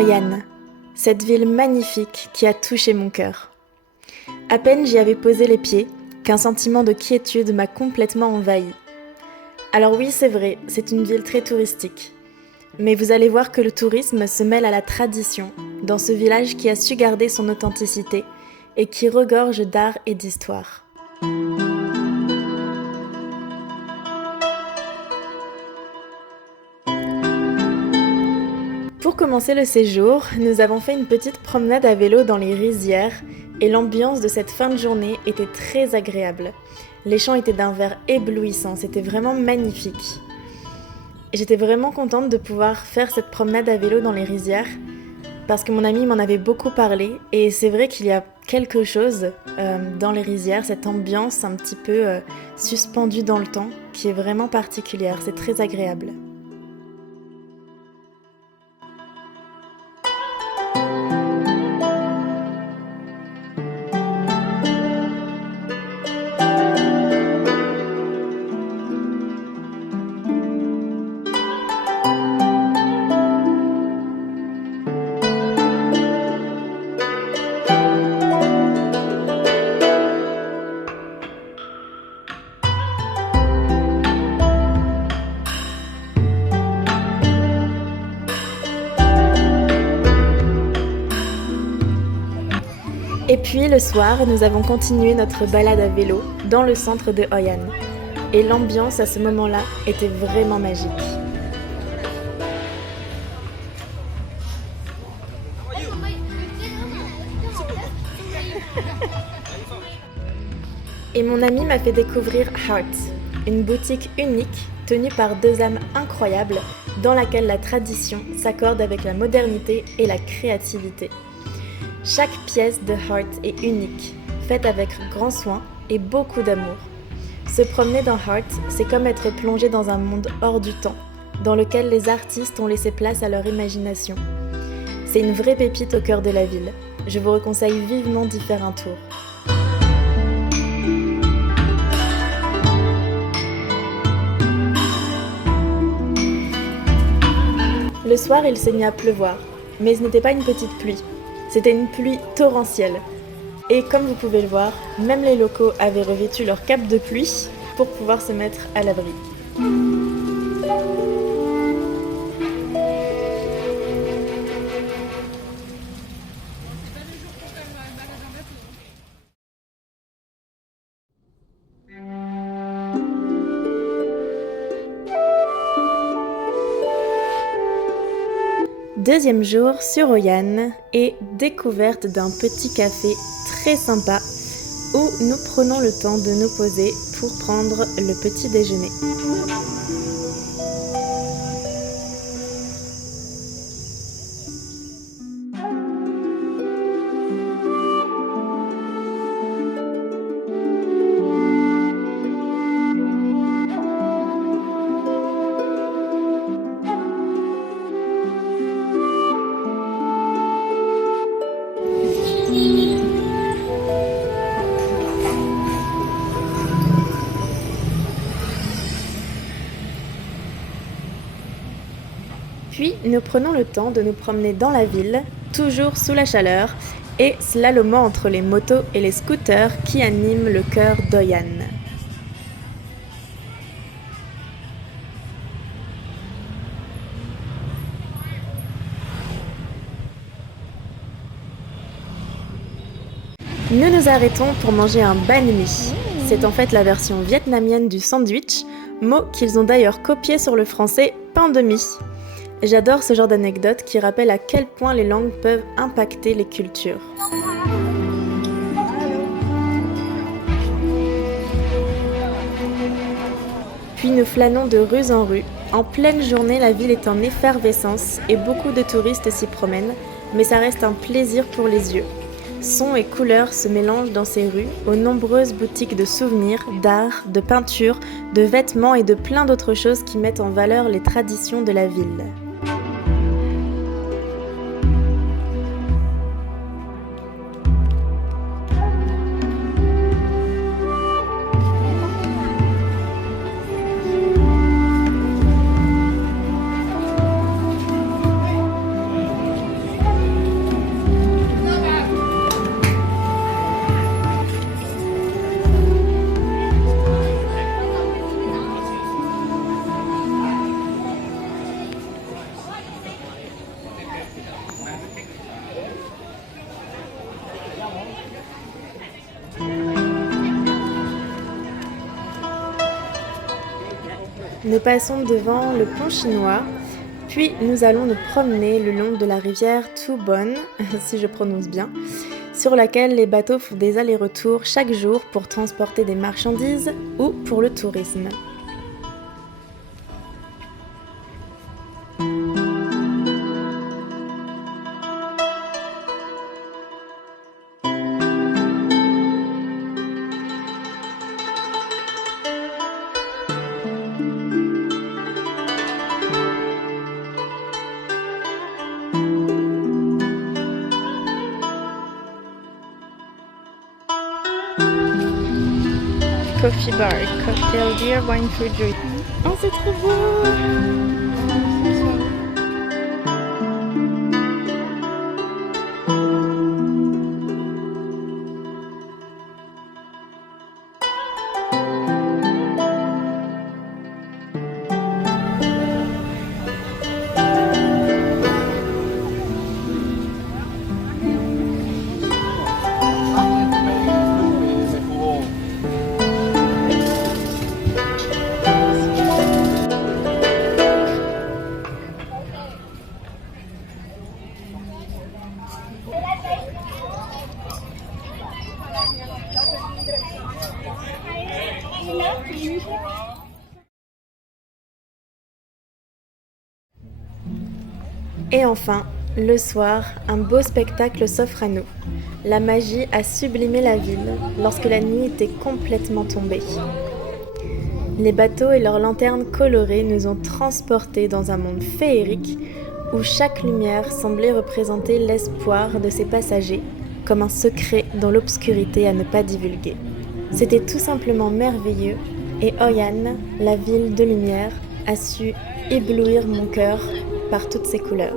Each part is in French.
Hoi An, cette ville magnifique qui a touché mon cœur. À peine j'y avais posé les pieds, qu'un sentiment de quiétude m'a complètement envahi. Alors oui, c'est vrai, c'est une ville très touristique. Mais vous allez voir que le tourisme se mêle à la tradition, dans ce village qui a su garder son authenticité et qui regorge d'art et d'histoire. Pour commencer le séjour, nous avons fait une petite promenade à vélo dans les rizières et l'ambiance de cette fin de journée était très agréable. Les champs étaient d'un vert éblouissant, c'était vraiment magnifique. Et j'étais vraiment contente de pouvoir faire cette promenade à vélo dans les rizières parce que mon ami m'en avait beaucoup parlé et c'est vrai qu'il y a quelque chose dans les rizières, cette ambiance un petit peu suspendue dans le temps qui est vraiment particulière, c'est très agréable. Et puis le soir, nous avons continué notre balade à vélo dans le centre de Hoi An. Et l'ambiance à ce moment-là était vraiment magique. Et mon ami m'a fait découvrir Heart, une boutique unique tenue par deux âmes incroyables dans laquelle la tradition s'accorde avec la modernité et la créativité. Chaque pièce de Heart est unique, faite avec grand soin et beaucoup d'amour. Se promener dans Heart, c'est comme être plongé dans un monde hors du temps, dans lequel les artistes ont laissé place à leur imagination. C'est une vraie pépite au cœur de la ville. Je vous conseille vivement d'y faire un tour. Le soir, il s'est mis à pleuvoir, mais ce n'était pas une petite pluie. C'était une pluie torrentielle. Et comme vous pouvez le voir, même les locaux avaient revêtu leur cape de pluie pour pouvoir se mettre à l'abri. Deuxième jour sur Hoi An et découverte d'un petit café très sympa où nous prenons le temps de nous poser pour prendre le petit déjeuner. Puis nous prenons le temps de nous promener dans la ville, toujours sous la chaleur, et slalomant entre les motos et les scooters qui animent le cœur d'Hoi An. Nous nous arrêtons pour manger un banh mi. C'est en fait la version vietnamienne du sandwich, mot qu'ils ont d'ailleurs copié sur le français pain de mie. J'adore ce genre d'anecdote qui rappelle à quel point les langues peuvent impacter les cultures. Puis nous flânons de rue en rue. En pleine journée, la ville est en effervescence et beaucoup de touristes s'y promènent, mais ça reste un plaisir pour les yeux. Sons et couleurs se mélangent dans ces rues aux nombreuses boutiques de souvenirs, d'art, de peinture, de vêtements et de plein d'autres choses qui mettent en valeur les traditions de la ville. nous passons devant le pont chinois, puis nous allons nous promener le long de la rivière Tubon, si je prononce bien, sur laquelle les bateaux font des allers-retours chaque jour pour transporter des marchandises ou pour le tourisme. Coffee bar, cocktail, beer, wine, food, drink. Oh, c'est trop beau! Et enfin, le soir, un beau spectacle s'offre à nous. La magie a sublimé la ville lorsque la nuit était complètement tombée. Les bateaux et leurs lanternes colorées nous ont transportés dans un monde féerique où chaque lumière semblait représenter l'espoir de ses passagers, comme un secret dans l'obscurité à ne pas divulguer. C'était tout simplement merveilleux et Hoi An, la ville de lumière, a su éblouir mon cœur par toutes ses couleurs.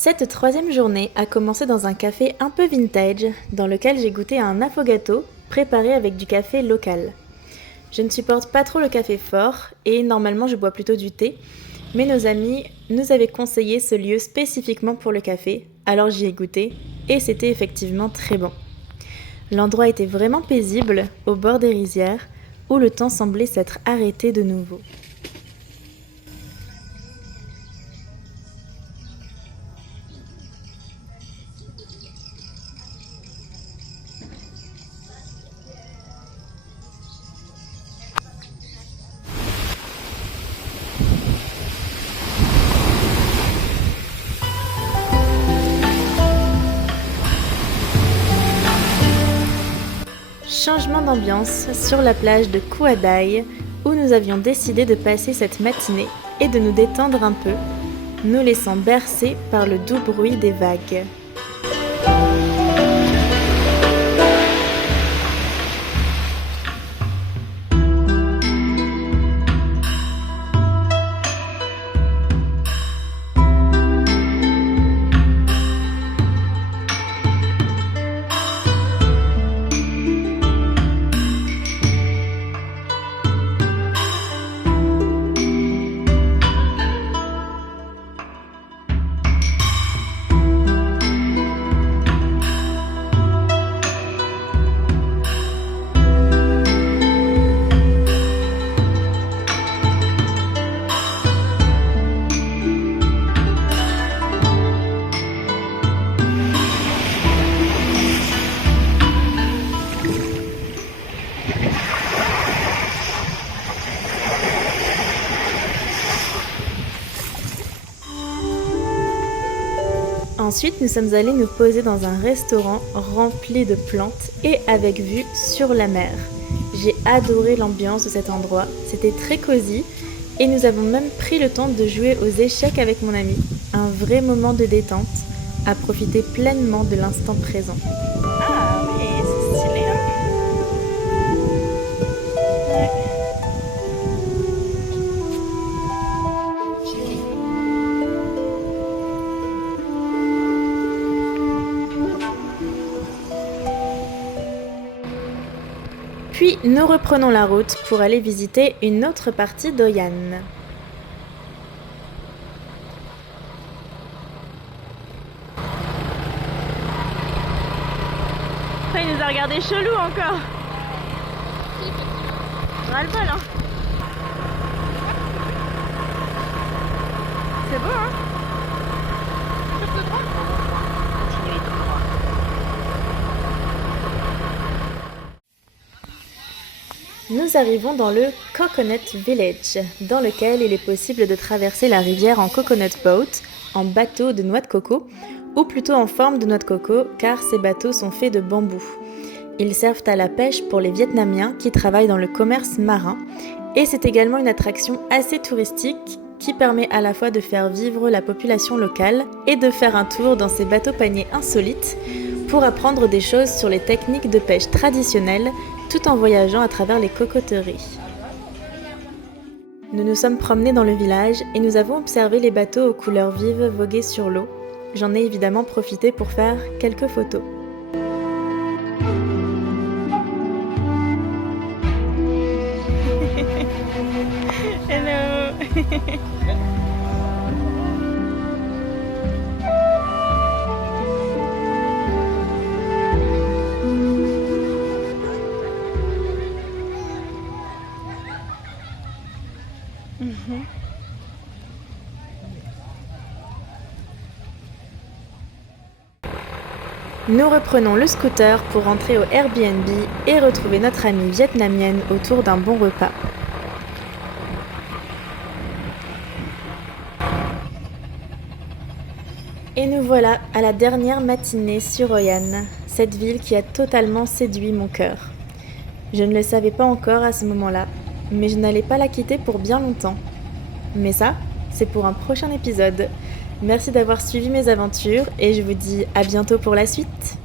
Cette troisième journée a commencé dans un café un peu vintage, dans lequel j'ai goûté un affogato préparé avec du café local. Je ne supporte pas trop le café fort et normalement je bois plutôt du thé, mais nos amis nous avaient conseillé ce lieu spécifiquement pour le café, alors j'y ai goûté et c'était effectivement très bon. L'endroit était vraiment paisible, au bord des rizières, où le temps semblait s'être arrêté de nouveau. Changement d'ambiance sur la plage de Koh Adai, où nous avions décidé de passer cette matinée et de nous détendre un peu, nous laissant bercer par le doux bruit des vagues. Ensuite, nous sommes allés nous poser dans un restaurant rempli de plantes et avec vue sur la mer. J'ai adoré l'ambiance de cet endroit, c'était très cosy et nous avons même pris le temps de jouer aux échecs avec mon ami. Un vrai moment de détente, à profiter pleinement de l'instant présent. Ah oui, c'est stylé, hein? Ouais. Puis nous reprenons la route pour aller visiter une autre partie d'Oyan. Après, il nous a regardé chelou encore. Ras-le-bol, hein? C'est beau, hein? Continuez tout droit. Nous arrivons dans le Coconut Village, dans lequel il est possible de traverser la rivière en coconut boat, en bateau de noix de coco, ou plutôt en forme de noix de coco, car ces bateaux sont faits de bambou. Ils servent à la pêche pour les Vietnamiens qui travaillent dans le commerce marin, et c'est également une attraction assez touristique qui permet à la fois de faire vivre la population locale et de faire un tour dans ces bateaux-paniers insolites pour apprendre des choses sur les techniques de pêche traditionnelles tout en voyageant à travers les cocoteries. Nous nous sommes promenés dans le village et nous avons observé les bateaux aux couleurs vives voguer sur l'eau. J'en ai évidemment profité pour faire quelques photos. Hello. Nous reprenons le scooter pour rentrer au Airbnb et retrouver notre amie vietnamienne autour d'un bon repas. Et nous voilà à la dernière matinée sur Hoi An, cette ville qui a totalement séduit mon cœur. Je ne le savais pas encore à ce moment-là, mais je n'allais pas la quitter pour bien longtemps. Mais ça, c'est pour un prochain épisode. Merci d'avoir suivi mes aventures et je vous dis à bientôt pour la suite.